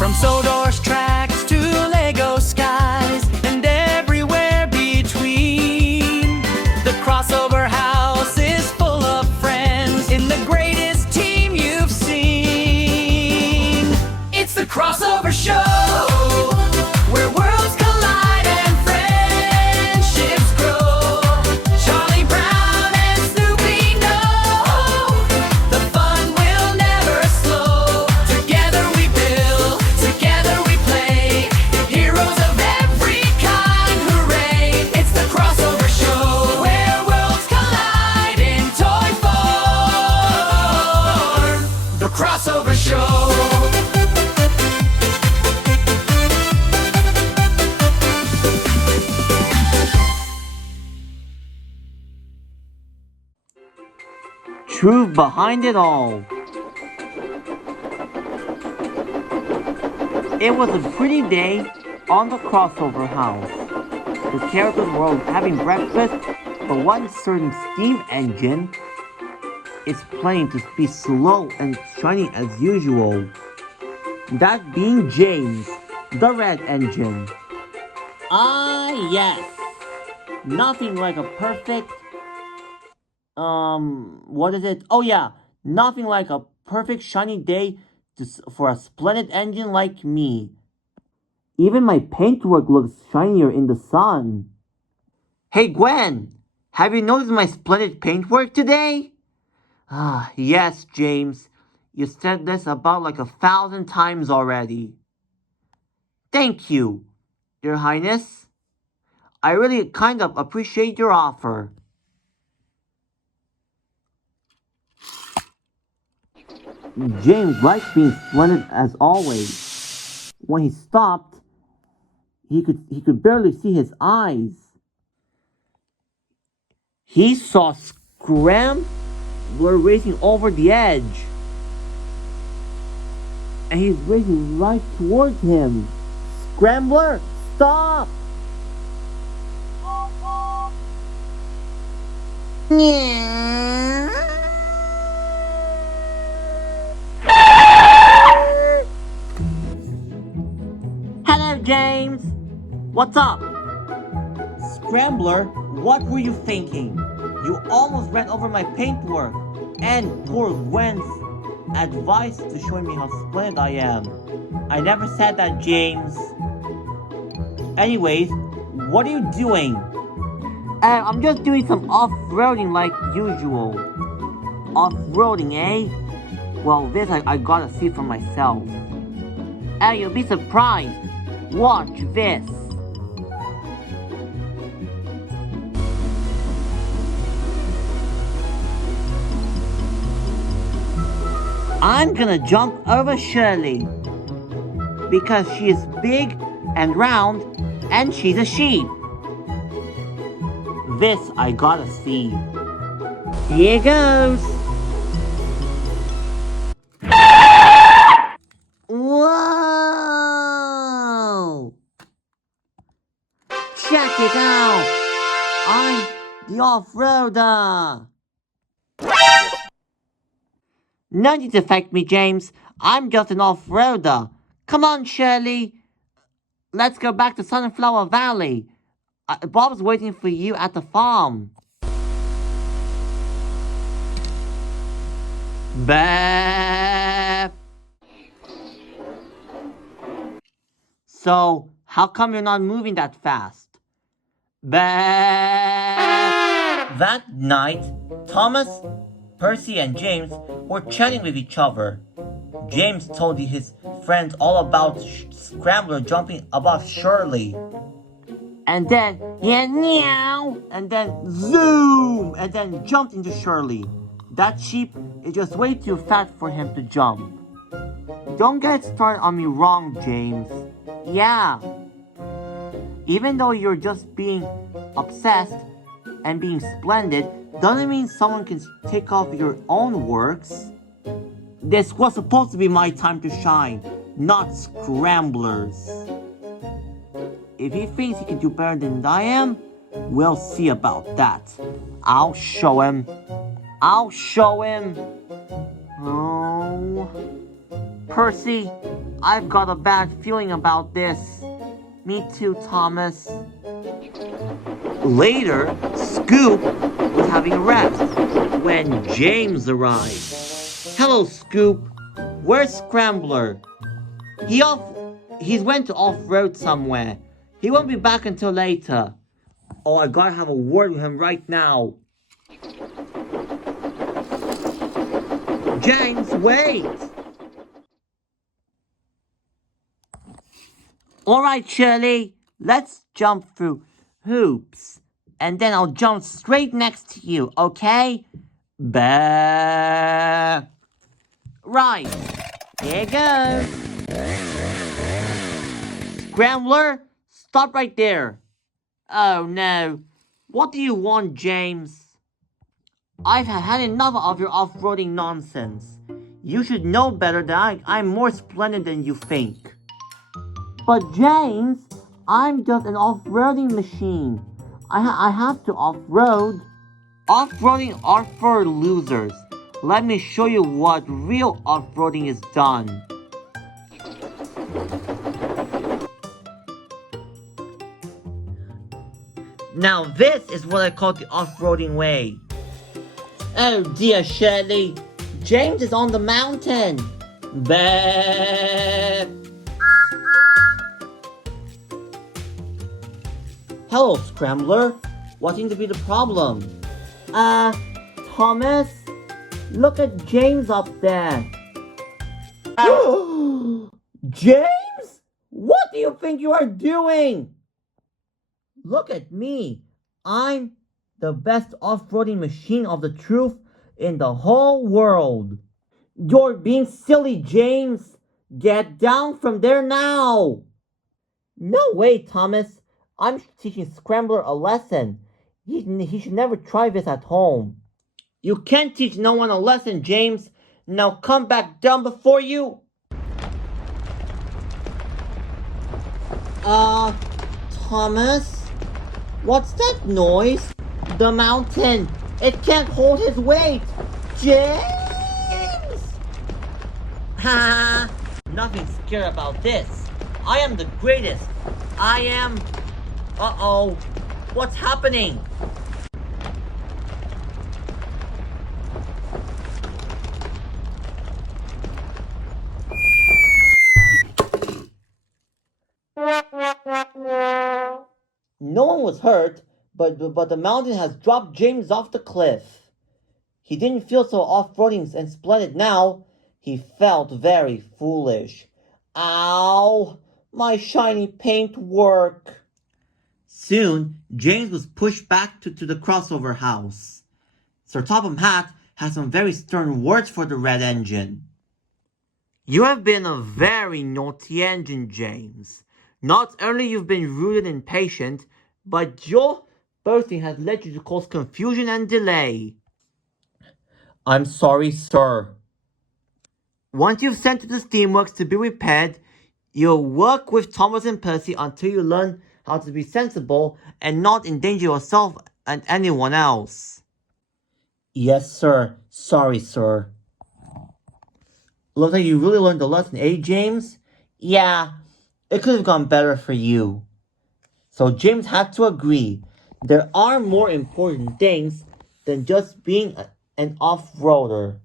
From Sodor's tracks to Lego skies and everywhere between. The crossover house is full of friends in the greatest team you've seen. It's the Crossover Show, where worlds collide and friendships grow. Charlie Brown and Snoopy know the fun will never slow. Together we build, together we play, heroes of every kind, hooray! It's the Crossover Show, where worlds collide in toy form. The Crossover Show. Truth behind it all. It was a pretty day on the Crossover House. The characters were all having breakfast, but one certain steam engine is planning to be slow and shiny as usual. That being James, the red engine. Ah, yes. Nothing like a perfect what is it? Oh yeah, nothing like a perfect shiny day for a splendid engine like me. Even my paintwork looks shinier in the sun. Hey Gwen, have you noticed my splendid paintwork today? Ah, yes, James. You said this about like 1,000 times already. Thank you, Your Highness. I really kind of appreciate your offer. James liked being splendid as always. When he stopped, he could barely see his eyes. He saw Scrambler racing over the edge. And he's racing right towards him. Scrambler, stop! Yeah. Hello, James. What's up? Scrambler, what were you thinking? You almost ran over my paintwork. And poor Gwen's advice to show me how splendid I am. I never said that, James. Anyways, what are you doing? I'm just doing some off-roading like usual. Off-roading, eh? Well, this I gotta see for myself. And you'll be surprised. Watch this. I'm gonna jump over Shirley because she is big and round and she's a sheep. This I gotta see. Here goes. Whoa! Check it out! I'm the off-roader! No need to thank me, James. I'm just an off-roader. Come on, Shirley. Let's go back to Sunflower Valley. Bob's waiting for you at the farm. Bah! So, how come you're not moving that fast? Bah! That night, Thomas, Percy, and James were chatting with each other. James told his friends all about Scrambler jumping above Shirley. And then he had meow, and then zoom, and then jumped into Shirley. That sheep is just way too fat for him to jump. Don't get started on me wrong, James. Yeah. Even though you're just being obsessed and being splendid, doesn't mean someone can take off your own works. This was supposed to be my time to shine, not Scrambler's. If he thinks he can do better than I am, we'll see about that. I'll show him. I'll show him. Oh, Percy, I've got a bad feeling about this. Me too, Thomas. Later, Scoop was having a rest when James arrived. Hello, Scoop. Where's Scrambler? He's went to off-road somewhere. He won't be back until later. Oh, I gotta have a word with him right now. James, wait! Alright, Shirley, let's jump through hoops. And then I'll jump straight next to you, okay? Bah. Right, here goes. Scrambler, stop right there. Oh no, what do you want, James? I've had enough of your off-roading nonsense. You should know better than I'm more splendid than you think. But James, I'm just an off-roading machine. I have to off-road. Off-roading are for losers. Let me show you what real off-roading is done. Now this is what I call the off-roading way. Oh dear, Shirley. James is on the mountain. Bah. Hello, Scrambler. What seems to be the problem? Thomas? Look at James up there. James? What do you think you are doing? Look at me. I'm the best off-roading machine of the truth in the whole world. You're being silly, James. Get down from there now. No way, Thomas. I'm teaching Scrambler a lesson. He should never try this at home. You can't teach no one a lesson, James. Now come back down before you... Thomas? What's that noise? The mountain. It can't hold his weight. James! Ha! Nothing scary about this. I am the greatest. I am... Uh-oh. What's happening? No one was hurt, but the mountain has dropped James off the cliff. He didn't feel so off-roading and splendid now. He felt very foolish. Ow! My shiny paintwork! Soon, James was pushed back to the crossover house. Sir Topham Hatt had some very stern words for the red engine. You have been a very naughty engine, James. Not only you've been rude and impatient, but your boasting has led you to cause confusion and delay. I'm sorry, sir. Once you've sent to the steamworks to be repaired, you'll work with Thomas and Percy until you learn how to be sensible and not endanger yourself and anyone else. Yes, sir. Sorry, sir. Looks like you really learned the lesson, eh, James? Yeah, it could have gone better for you. So James had to agree. There are more important things than just being an off-roader.